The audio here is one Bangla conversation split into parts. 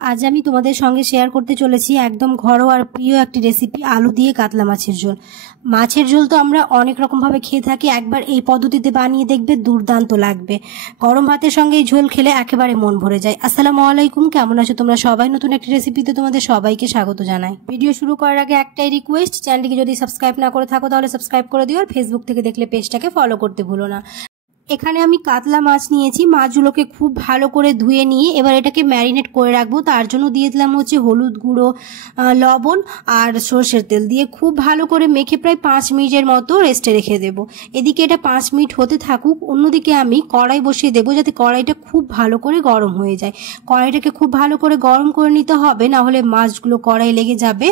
আজ আমি তোমাদের সঙ্গে শেয়ার করতে চলেছি একদম ঘরোয়া আর প্রিয় একটি রেসিপি, আলু দিয়ে কাতলা মাছের ঝোল। মাছের ঝোল তো আমরা অনেক রকমভাবে খেয়ে থাকি, একবার এই পদ্ধতিতে বানিয়ে দেখবে, দুর্দান্ত লাগবে। গরম ভাতের সঙ্গে এই ঝোল খেলে একেবারে মন ভরে যায়। আসসালামু আলাইকুম, কেমন আছো তোমরা সবাই? নতুন একটি রেসিপিতে তোমাদের সবাইকে স্বাগত জানাই। ভিডিও শুরু করার আগে একটাই রিকোয়েস্ট, চ্যানেলটিকে যদি সাবস্ক্রাইব না করে থাকো তাহলে সাবস্ক্রাইব করে দিও, আর ফেসবুক থেকে দেখলে পেজটাকে ফলো করতে ভুলো না। এখানে আমি কাতলা মাছ নিয়েছি, মাছগুলোকে খুব ভালো করে ধুয়ে নিয়ে এবার এটাকে ম্যারিনেট করে রাখবো। তার জন্য দিয়ে দিলাম হচ্ছে হলুদ গুঁড়ো, লবণ আর সর্ষের তেল দিয়ে খুব ভালো করে মেখে প্রায় 5 মিনিটের মতো রেস্টে রেখে দেব। এদিকে এটা 5 মিনিট হতে থাকুক, অন্যদিকে আমি কড়াই বসিয়ে দেবো যাতে কড়াইটা খুব ভালো করে গরম হয়ে যায়। কড়াইটাকে খুব ভালো করে গরম করে নিতে হবে, না হলে মাছগুলো কড়াই লেগে যাবে,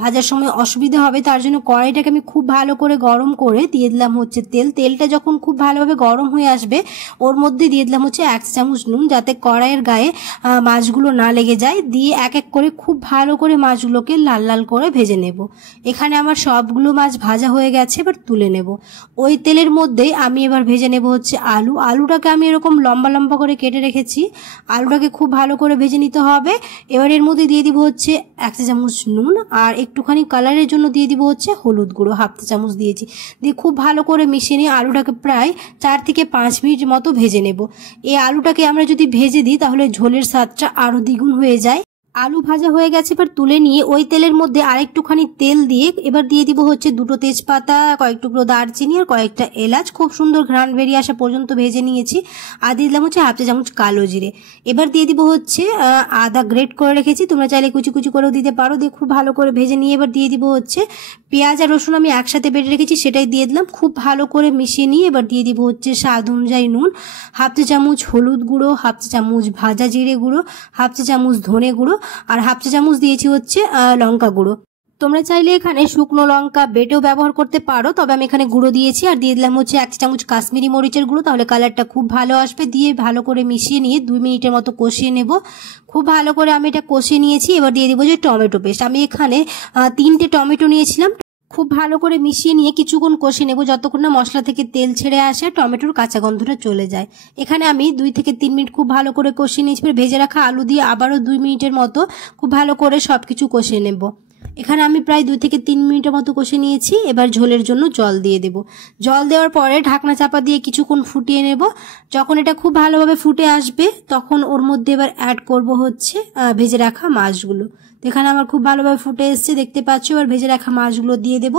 ভাজার সময় অসুবিধা হবে। তার জন্য কড়াইটাকে আমি খুব ভালো করে গরম করে দিয়ে দিলাম হচ্ছে তেল। তেলটা যখন খুব ভালোভাবে গরম হয়ে আসবে ওর মধ্যে দিয়ে দিলাম হচ্ছে 1 চামচ নুন, যাতে কড়াইয়ের গায়ে মাছগুলো না লেগে যায়। দিয়ে এক এক করে খুব ভালো করে মাছগুলোকে লাল লাল করে ভেজে নেব। এখানে আমার সবগুলো মাছ ভাজা হয়ে গেছে, এবার তুলে নেব। ওই তেলের মধ্যেই আমি এবার ভেজে নেব হচ্ছে আলুটাকে আমি এরকম লম্বা লম্বা করে কেটে রেখেছি। আলুটাকে খুব ভালো করে ভেজে নিতে হবে। এবার এর মধ্যে দিয়ে দিব হচ্ছে 1 চামচ নুন, আর একটুখানি কালারের জন্য দিয়ে দিব হচ্ছে হলুদ গুঁড়ো, 1/2 চামচ দিয়েছি। দিয়ে খুব ভালো করে মিশিয়ে নিয়ে আলুটাকে প্রায় 4 থেকে 5 মিনিট মতো ভেজে নেব। এই আলুটাকে আমরা যদি ভেজে দিই তাহলে ঝোলের স্বাদটা আরো দ্বিগুণ হয়ে যায়। আলু ভাজা হয়ে গেছে, এবার তুলে নিয়ে ওই তেলের মধ্যে আরেকটুখানি তেল দিয়ে এবার দিয়ে দিব হচ্ছে 2টো তেজপাতা, কয়েক টুকরো দারচিনি আর কয়েকটা এলাচ। খুব সুন্দর ঘ্রাণ বেরিয়ে আসা পর্যন্ত ভেজে নিয়েছি। আর দিয়ে দিলাম হচ্ছে 1/2 চামচ কালো জিরে। এবার দিয়ে দিব হচ্ছে আদা গ্রেট করে রেখেছি, তোমরা চাইলে কুচি কুচি করেও দিতে পারো। দিয়ে খুব ভালো করে ভেজে নিয়ে এবার দিয়ে দিব হচ্ছে পেঁয়াজ আর রসুন, আমি একসাথে বেটে রেখেছি সেটাই দিয়ে দিলাম। খুব ভালো করে মিশিয়ে নিয়ে এবার দিয়ে দিব হচ্ছে স্বাদ অনুযায়ী নুন, 1/2 চামচ হলুদ গুঁড়ো, 1/2 চামচ ভাজা জিরে গুঁড়ো, 1/2 চামচ ধনে গুঁড়ো, আর 1/2 চামচ দিয়েছি হচ্ছে লঙ্কা গুঁড়ো। তোমরা চাইলে এখানে শুকনো লঙ্কা বেটেও ব্যবহার করতে পারো, তবে আমি এখানে গুঁড়ো দিয়েছি। আর দিয়ে দিলাম হচ্ছে 1 চামচ কাশ্মীরি মরিচের গুঁড়ো, তাহলে কালারটা খুব ভালো আসবে। দিয়ে ভালো করে মিশিয়ে নিয়ে 2 মিনিটের মতো কষিয়ে নেব। খুব ভালো করে আমি এটা কষিয়ে নিয়েছি। এবার দিয়ে দিব যে টমেটো পেস্ট, আমি এখানে 3টে টমেটো নিয়েছিলাম। খুব ভালো করে মিশিয়ে নিয়ে কিছুক্ষণ কষিয়ে নেব, যতক্ষণ না মশলা থেকে তেল ছেড়ে আসে, টমেটোর কাঁচা গন্ধটা চলে যায়। এখানে আমি 2 থেকে 3 মিনিট খুব ভালো করে কষিয়ে নিয়েছি। ভেজে রাখা আলু দিয়ে আবারও 2 মিনিটের মতো খুব ভালো করে সবকিছু কষিয়ে নেব। এখানে আমি প্রায় 2 থেকে 3 মিনিটের মতো কষে নিয়েছি। এবার ঝোলের জন্য জল দিয়ে দেব। জল দেওয়ার পরে ঢাকনা চাপা দিয়ে কিছুক্ষণ ফুটিয়ে নেব। যখন এটা খুব ভালোভাবে ফুটে আসবে তখন ওর মধ্যে এবার অ্যাড করব হচ্ছে ভেজে রাখা মাছগুলো। এখানে আমার খুব ভালোভাবে ফুটে এসছে, দেখতে পাচ্ছ। এবার ভেজে রাখা মাছগুলো দিয়ে দেব।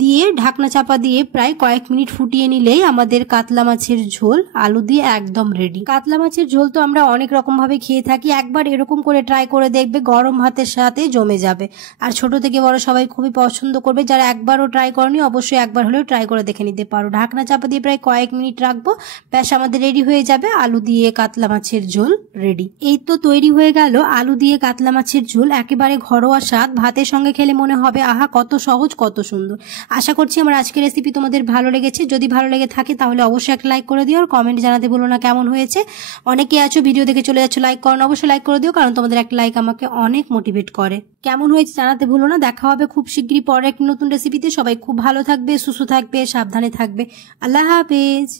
দিয়ে ঢাকনা চাপা দিয়ে প্রায় কয়েক মিনিট ফুটিয়ে নিলেই আমাদের কাতলা মাছের ঝোল আলু দিয়ে একদম রেডি। কাতলা মাছের ঝোল তো আমরা অনেক রকম ভাবে খেয়ে থাকি, একবার এরকম করে ট্রাই করে দেখবে, গরম ভাতের সাথে জমে যাবে। আর ছোট থেকে বড় সবাই খুবই পছন্দ করবে। যারা একবারও ট্রাই করনি অবশ্যই একবার হলেও ট্রাই করে দেখে নিতে পারো। ঢাকনা চাপা দিয়ে প্রায় কয়েক মিনিট রাখবো, ব্যাস আমাদের রেডি হয়ে যাবে আলু দিয়ে কাতলা মাছের ঝোল রেডি। এই তো তৈরি হয়ে গেল আলু দিয়ে কাতলা মাছের ঝোল, একেবারে ঘরোয়া স্বাদ। ভাতের সঙ্গে খেলে মনে হবে আহা, কত সহজ, কত সুন্দর। আশা করছি আমার আজকের রেসিপি তোমাদের ভালো লেগেছে। যদি ভালো লেগে থাকে তাহলে অবশ্যই একটা লাইক করে দিও, আর কমেন্ট জানাতে বলো না কেমন হয়েছে। অনেকে আছো ভিডিও দেখে চলে যাচ্ছ, লাইক করো না, অবশ্যই লাইক করে দিও, কারণ তোমাদের একটা লাইক আমাকে অনেক মোটিভেট করে। কেমন হয়েছে জানাতে ভুলো না। দেখা হবে খুব শীঘ্রই পরে এক নতুন রেসিপিতে। সবাই খুব ভালো থাকবে, সুস্থ থাকবে, সাবধানে থাকবে। আল্লাহ হাফেজ।